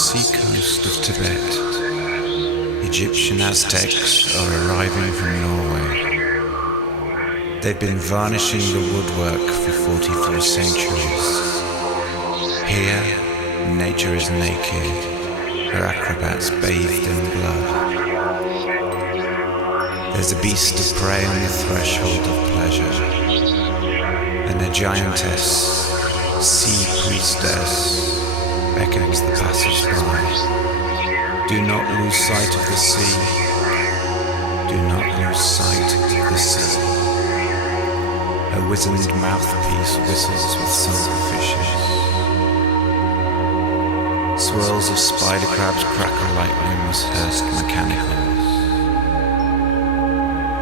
sea coast of Tibet. Egyptian Aztecs are arriving from Norway. They've been varnishing the woodwork for 44 centuries. Here, nature is naked, her acrobats bathed in blood. There's a beast of prey on the threshold of pleasure, and a giantess, sea priestess, beckons the passers-by. Do not lose sight of the sea. Do not lose sight of the sea. Her wizened mouthpiece whistles with silverfishes. Swirls of spider crabs crackle like Rimshurst mechanicals.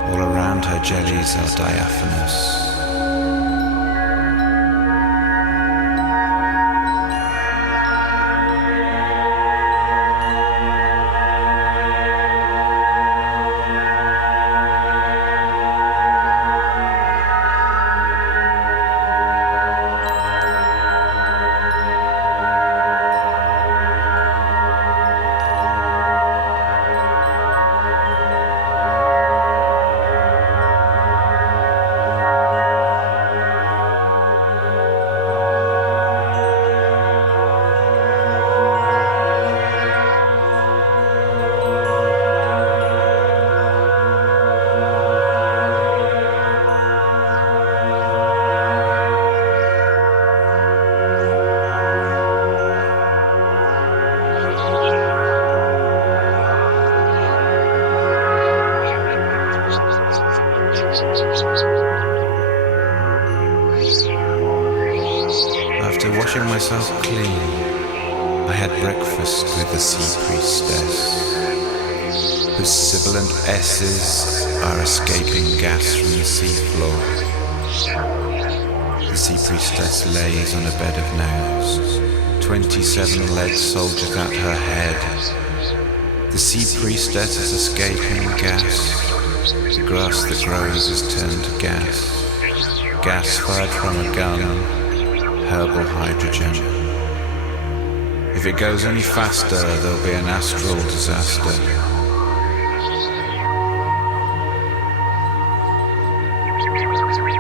All around her jellies are diaphanous. After washing myself clean, I had breakfast with the sea priestess, whose sibilant S's are escaping gas from the seafloor. The sea priestess lays on a bed of nails, 27 lead soldiers at her head. The sea priestess is escaping gas. The grass that grows is turned to gas. Gas fired from a gun. Herbal hydrogen. If it goes any faster, there'll be an astral disaster.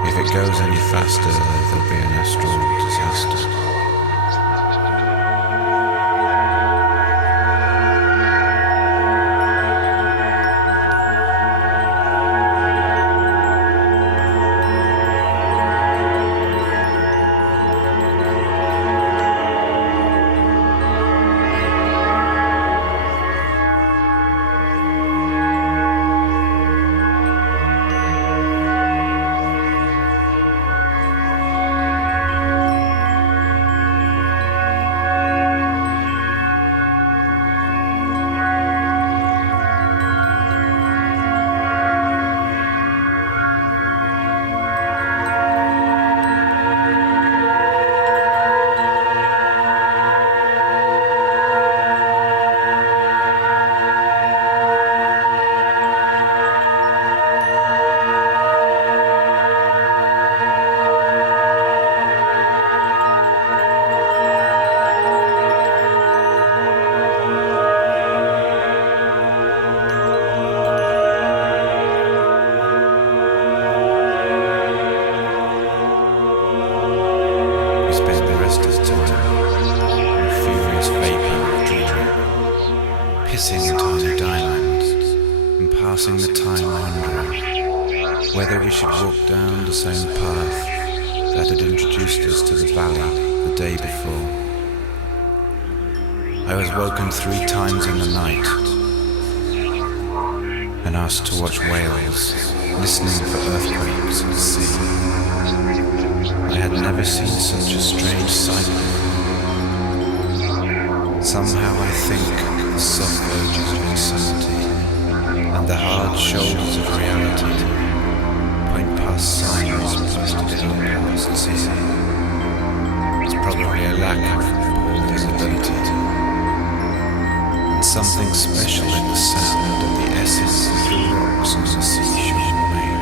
If it goes any faster, there'll be an astral disaster. Kissing tiny diamonds and passing the time wondering whether we should walk down the same path that had introduced us to the valley the day before. I was woken 3 times in the night and asked to watch whales, listening for earthquakes in the sea. I had never seen such a strange sight before. Somehow I think the soft urges of insanity and the hard shoulders of reality point past signs posted in our past season. It's probably a lack of poor visibility and something special in the sound of the essence of the rocks on the seashore make.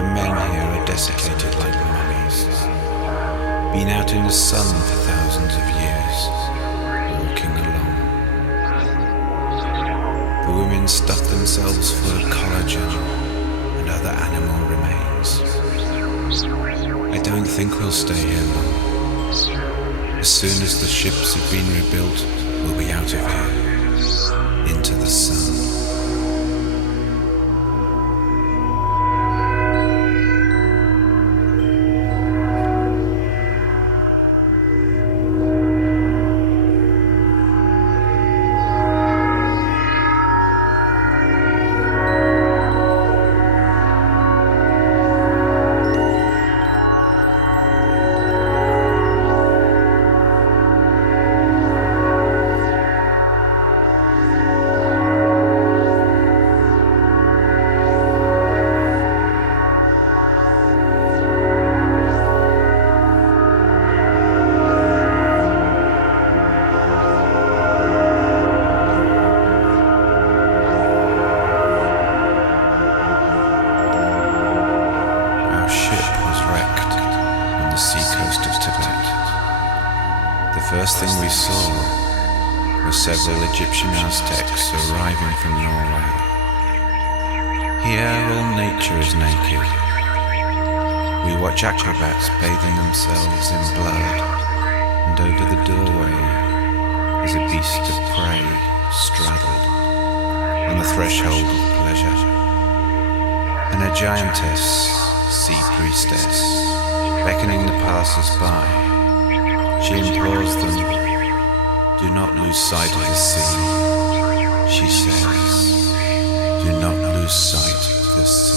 The men here are desiccated like mummies, been out in the sun for thousands of years, walking along. The women stuff themselves full of collagen and other animal remains. I don't think we'll stay here long. As soon as the ships have been rebuilt, we'll be out of here, into the sun. The first thing we saw were several Egyptian Aztecs arriving from Norway. Here all nature is naked. We watch acrobats bathing themselves in blood, and over the doorway is a beast of prey straddled on the threshold of pleasure, and a giantess, sea priestess, beckoning the passers-by. She implores them, do not lose sight of the sea. She says, do not lose sight of the sea.